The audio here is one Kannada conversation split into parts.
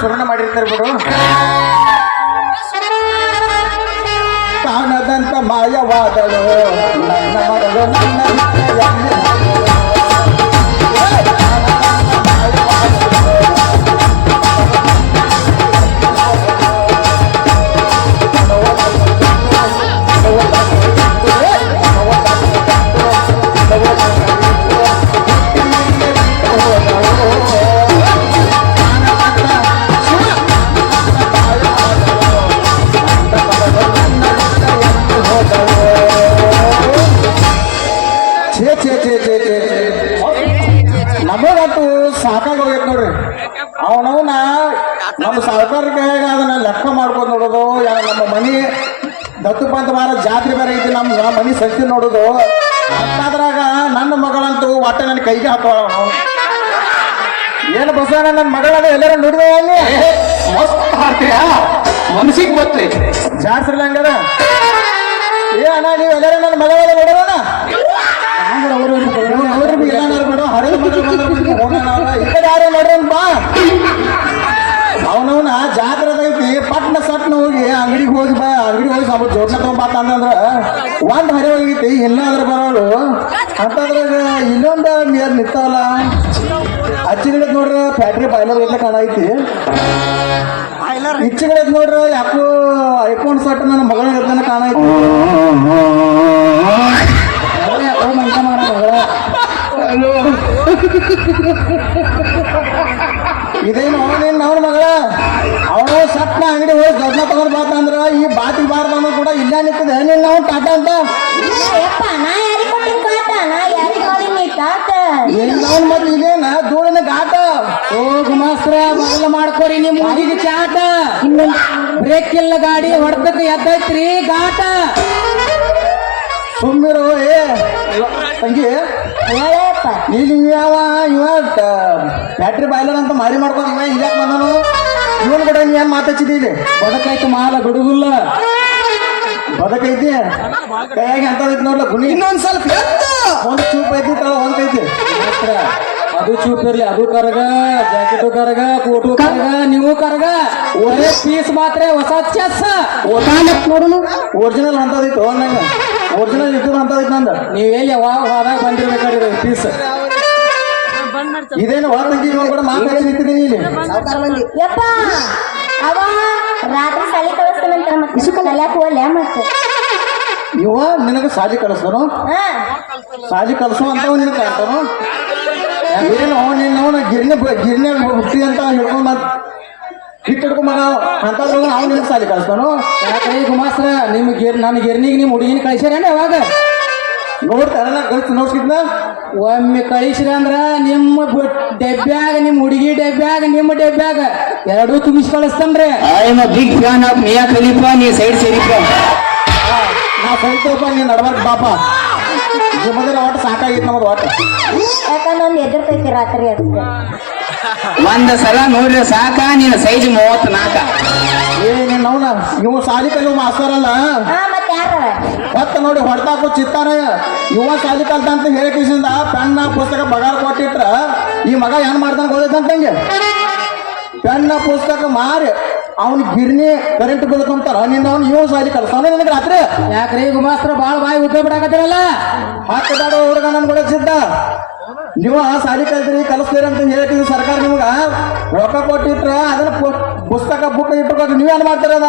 ಸುಗಣ ಮಾಡಿರ್ತಾರೆ ಬಿಡು. ಕಾಣದಂತ ಮಾಯವಾದಳು. ನನ್ನ ಮಗಳು ನನ್ನ ಅವನವನ ನಮ್ಮ ಸರ್ಕಾರಕ್ಕೆ ಅದನ್ನ ಲೆಕ್ಕ ಮಾಡ್ಕೊಂಡು ನೋಡೋದು ಯಾರು ನಮ್ಮ ಮನಿ ದತ್ತು ಪಂತ ಮಾರ ಜಾತ್ರೆ ಬೇರೆ ಐತಿ ನಮ್ಮ ಮನಿ ಸಂಖ್ಯೆ ನೋಡೋದು. ಅದ್ರಾಗ ನನ್ನ ಮಗಳಂತೂ ಒಟ್ಟೆ ನನ್ನ ಕೈಗೆ ಹಾಕೋಣ ಏನು ಬಸವಣ್ಣ ನನ್ನ ಮಗಳದ ಎಲ್ಲರೂ ನೋಡಿದ ಅಲ್ಲಿ? ಮಸ್ತ್ ಹಾಡ್ತೀಯ ಮನಸ್ಸಿಗೆ ಗೊತ್ತೈತಿ ಜಾಸ್ತಿ ಹಂಗದ? ಏ ಅಣ್ಣ ನೀವು ಎಲ್ಲರೂ ನನ್ನ ಮಗಳದ ನೋಡೋಣ? ಅವ್ರಿಗೆ ಏನಾರು ಬಿಡು ಹರಿದ ಮಗಳು ಬಂದ್ರೆ ಹೋಗೋಣ ಅವ್ರ. ಈ ಕಡೆ ಯಾರು ನೋಡ್ರಿ ಬಾ ಅವನವನ ಜಾತ್ರೆದ ಐತಿ. ಪಟ್ನ ಸಟ್ನ ಹೋಗಿ ಅಂಗಡಿಗೆ ಹೋಗಿ ಬಾ. ಅಂಗಡಿಗೆ ಹೋಗಿ ಸ್ವಲ್ಪ ಜೋಡ್ನ ತಗೊಂಬಾತ ಅಂತಂದ್ರ ಒಂದ್ ಹರಿ ಹೋಗೈತಿ ಇನ್ನಾದ್ರ ಬರೋಳು. ಅಂತಂದ್ರಾಗ ಇನ್ನೊಂದು ನೀರ್ ನಿಂತಾವಲ್ಲ. ಹಚ್ಚಿಗಿಡದ್ ನೋಡ್ರ ಫ್ಯಾಕ್ಟ್ರಿ ಬಾಯ್ಲರ್ ಎಲ್ಲ ಕಾಣೈತಿ. ಇಚ್ಚಿಗಿಡದ್ ನೋಡ್ರ ಯಾಕೋ ಐಫೋನ್ ಸಟ್ ನನ್ನ ಮಗಳ ಇರ್ತಾನೆ ಕಾಣೈತಿ ಮಗಳ ಯಾಕೋ ಮಂಕ ಮಾಡ ಮಗಳ ಇದೇನು ಅವನೇನು ಅವನ ಮಗಳ? ಅವನು ಸಟ್ನ ಅಂಗಡಿ ಹೋಗಿ ದೊಡ್ಡ ತಗೊಂಡ್ ಬಾತ ಅಂದ್ರ ಈ ಬಾತಿ ಬಾರ್ದವನು ಕೂಡ ಇಲ್ಲ ನಿಂತದೆ ಏನೇನು ನಾವು ಟಾಟಾ ಅಂತ? ಅವ್ನ ಮತ್ತೆ ಇದೇನ? ಧೂಳಿನ ಘಾಟ ಓ ಗುಮಾಸ್ತ್ರ ಮೊದಲ ಮಾಡ್ಕೋರಿ ನಿಮ್ ಮುಗಿದ ಚಾಟ. ಬ್ರೇಕ್ ಇಲ್ಲ ಗಾಡಿ ಹೊಡೆದಕ್ಕೆ ಎದ್ದೈತ್ರಿ ಗಾಟ ಸುಮ್ಮಿರು ಏ. ತಂಗಿ ಯಾವ ಇವ ಬ್ಯಾಟ್ರಿ ಬಾಯ್ಲರ್ ಅಂತ ಮಾರಿ ಮಾಡ್ಕೊಂಡು ಇವ ಇಲ್ಯಾಕ್ ಬಂದನು? ಇವನ್ ಕೂಡ ನೀ ಏನ್ ಮಾತಾಚಿದಿ ಇಲ್ಲಿ ಬಡಕೈತು ಮಾಲ ಗುಡುಗುಲ್ಲ ಬದಕೈತಿ ಕೈಯಾಗಿ ಅಂತದೈತಿ ನೋಡ್ಲ ಗುಣಿ. ಇನ್ನೊಂದ್ ಸ್ವಲ್ಪ ಒಂದ್ ಚೂಪ್ ಐತಿ ತಳ ಒಂದ್ ಐತಿ ಅದು ಚೂಪ್ ಇರ್ಲಿ ಅದು ಕರಗ ಜಾಕೆಟ್ ಕರಗ ಕೋಟು ಕರಗ ನೀವು ಕರಗ. ಒಳ್ಳೆ ಪೀಸ್ ಮಾತ್ರ ಹೊಸ ಚೆಸ್ ನೋಡುನು? ಒರಿಜಿನಲ್ ಅಂತದಿತ್ತು ನಂಗ. ಒರಿಜಿನಲ್ ಇದ್ದು ಅಂತದೈತಿ ನಂದ. ನೀವೆಲ್ಲಿ ಯಾವಾಗ ಹೋದಾಗ ಬಂದಿರ್ಬೇಕಾದ್ರೆ ಪೀಸ್ ಇದೇನು ಹೊರ ತಂಗಿ ಇವನ್ ಕೂಡ ಮಾತಾಡಿ ನಿಂತಿದ್ದೀನಿ ಇಲ್ಲಿ. ಯಪ್ಪ! ಅವ ರಾತ್ರಿ ಸಾಲಿ ಕಳಿಸ್ತಾನಂತ ಮತ್ತೆ. ಕಲ್ಯಾಕ ಹೋಗ್ಲ ಮತ್ತೆ ಇವ ನಿನಗ ಸಾಲಿ ಅಂತವ ನಿನಗ ಕಾಡ್ತಾನು ಏನು ನೀನು ಅವನ ಗಿರ್ನೆ ಗಿರ್ನೆ ಹುಟ್ಟಿ ಅಂತ ಹೇಳ್ಕೊಂಡ್ ಮತ್ ಹಿಟ್ಟು ಹಿಡ್ಕೊಂಡ್ ಅಂತ ಅವ್ನು ನಿನಗೆ ಸಾಲಿ ಕಳಿಸ್ತಾನು ಯಾಕೆ ಗುಮಾಸ್ತ್ರ ನಿಮ್ ಗಿರ್ ನನ್ನ ಗಿರ್ನಿಗೆ ನಿಮ್ ಹುಡುಗಿನ ಕಳಿಸ್ಯಾರೇನ ಯಾವಾಗ ನೋಡ್ತಾರ ನಾ ಕಲಿಸಿ ನೋಡ್ಸಿದ್ನ? ಒಮ್ಮೆ ಕಳಿಸ್ರಿ ಅಂದ್ರ ನಿಮ್ಮ ಡೆಬ್ಬ್ಯಾಗ ನಿಮ್ ಹುಡುಗಿ ಡೆಬ್ಬ್ಯಾಗ ನಿಮ್ಮ ಡೆಬ್ಬ್ಯಾಗ ಎರಡೂ ತುಂಬಿಸಿ ಕಳಿಸ್ತಂದ್ರೆ I big fan of Mia Khalifa ನೀ ಸೈಡ್ ಸೇರಿಪ್ಪ ನಾ ಸರಿತಪ್ಪ ನೀನು ನಡ್ಬಾರ್ದು ಪಾಪ ಜೀವನದಲ್ಲಿ ಒಟ್ಟು ಸಾಕಾಗಿತ್ತು ನಮ್ಮದು ಒಟ್ಟು. ಯಾಕಂದ್ರೆ ಒಂದು ಎದುರ್ತೈತಿ ರಾತ್ರಿ ಅದಕ್ಕೆ ಒಂದ ಸಲ ನೋಡ್ರಿ ಸಾಕ ನೀನ್ ಸೈಜ್ ಮೂವತ್ ನಾಲ್ಕ ಏ ನೀನ್ ಅವನ ಇವು ಸಾಲಿ ಕಲಿಯು ಮಾಸ್ತರ್ ಅಲ್ಲ. ಹಾ ಮತ್ತೆ ಯಾರವ ಹೊತ್ತ ನೋಡಿ ಹೊಡ್ತಾಕು ಚಿತ್ತಾರ. ಇವ ಸಾಲಿ ಕಲ್ತ ಅಂತ ಹೇಳಿಕಿಸಿಂದ ಪೆನ್ನ ಪುಸ್ತಕ ಬಗಾರ ಕೊಟ್ಟಿಟ್ರ. ಈ ಮಗ ಏನ್ ಮಾಡ್ತಾನ ಗೊತ್ತೈತಂತಂಗೆ ಪೆನ್ನ ಪುಸ್ತಕ ಮಾರಿ. ಅವ್ನ ಗಿರ್ನಿ ಕರೆಂಟ್ ಬಿಲ್ ತುಂಬ್ತಾರ ನಿನ್ನ ಅವ್ನು ಯೂಸ್ ಆಗಿ ಕಲ್ಸಾನೆ ನನಗೆ ರಾತ್ರಿ? ಯಾಕ್ರಿ ಗುಮಾಸ್ತ್ರ ಬಾಳ ಬಾಯಿ ಉದ್ದ ಬಿಡಾಕತ್ತಿರಲ್ಲ? ಬಾಡ ಹುಡುಗ ನನ್ ಕೂಡ ಸಿದ್ಧ. ನೀವು ಆ ಸಾಲಿ ಕಲ್ತೀರಿ ಕಲಿಸ್ತೀರಿ ಅಂತ ಹೇಳ್ತೀವಿ ಸರ್ಕಾರ ನಿಮ್ಗ. ರೊಕ್ಕ ಕೊಟ್ಟಿಟ್ರ ಅದನ್ನ ಪುಸ್ತಕ ಬುಕ್ ಇಟ್ಕೊಂಡು ಏನ್ ಮಾಡ್ತೀರದ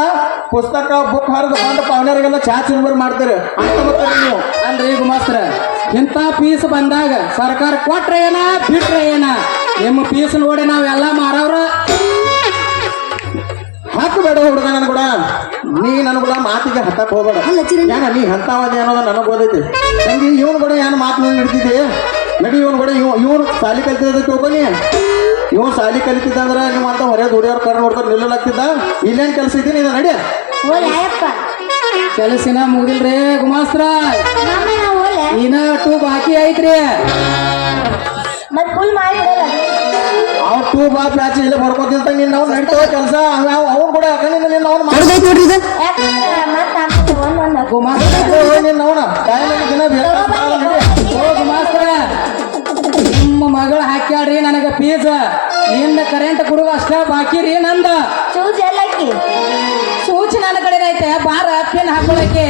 ಪುಸ್ತಕ ಬುಕ್ ಹರಿದು ಬಂದು ಪವನರಿಗೆಲ್ಲ ಚಾ ಚಿನ್ಬರ್ ಮಾಡ್ತೀರಿ. ಅಂತ ಬರ್ತೀರಿ ನೀವು? ಅಲ್ರಿ ಗುಮಾಸ್ತ್ರ ಇಂಥ ಪೀಸ್ ಬಂದಾಗ ಸರ್ಕಾರ ಕೊಟ್ರೆ ಏನ ಬಿಟ್ರ ಏನ? ನಿಮ್ಮ ಪೀಸ್ ನೋಡಿ ನಾವೆಲ್ಲ ಮಾರವ್ರ. ಹಾಕಬೇಡ ಹುಡುಗ ನನ್ ಕೂಡ. ನೀ ನನ್ ಕೂಡ ಮಾತಿಗೆ ಹತ್ತಕ್ ಹೋಗಬೇಡ. ನೀ ಹಂತಾವದಿ ಅನ್ನೋದು ನನಗ್ ಓದೈತಿ ನಂಗೆ ಇವನ್ ಕೂಡ ಏನ್ ಮಾತು ನಡೀತಿದ್ದೆ ನಡಿ ಇವನ್ ಕೂಡ ಇವ್ ಇವನು ಸಾಲಿ ಕಲ್ತಿದ್ದ ತಿಳ್ಕೊನಿ ಇವನ್ ಸಾಲಿ ಕಲಿತಿದ್ದ ಅಂದ್ರೆ ನೀವು ಅಂತ ಹೊರೆ ದುಡಿಯೋರ್ ಕರ್ ನೋಡ್ಕೊಂಡು ನಿಲ್ಲಲಾಗ್ತಿದ್ದ? ಇಲ್ಲೇನ್ ಕೆಲಸ ಇದ್ದೀನಿ? ಇದು ನಡಿ. ಕೆಲಸಿನ ಮುಗಿಲ್ರಿ ಗುಮಾಸ್ತ್ರ. ಇನ್ನ ಟೂ ಬಾಕಿ ಐತ್ರಿ. ಮತ್ ಫುಲ್ ಮಾಡಿಬಿಡಲ್ಲ ಟೂ ಬಾ ಪ್ಯಾಚ್ ಇಲ್ಲ ಬರ್ಕೋತಿಂತ ನಿನ್ನ ಅವ್ನು ನಡೀತಾವ ಕೆಲಸ ಅವ್ನು ಕೂಡ ಯಾಕಂದ್ರೆ ನಿನ್ನ ಅವ್ನು ಒಂದ್ ಹಾಕು. ಗುಮಾಸ್ತ್ರ ನಿನ್ನ ಅವನ. ಟೈಮ್ ದಿನ ಗುಮಾಸ್ತ್ರ ನಿಮ್ಮ ಮಗಳು ಹಾಕ್ಯಾಡ್ರಿ ನನಗೆ ಫೀಸ್ ನಿನ್ನ ಕರೆಂಟ್ ಕೊಡುವ ಅಷ್ಟೇ ಬಾಕಿ ರೀ ನಂದ. ಸೂಚಿ ನನ್ನ ಕಡೆ ಐತೆ ಬಾರ ಪಿನ್ ಹಾಕೊಳಕ್ಕೆ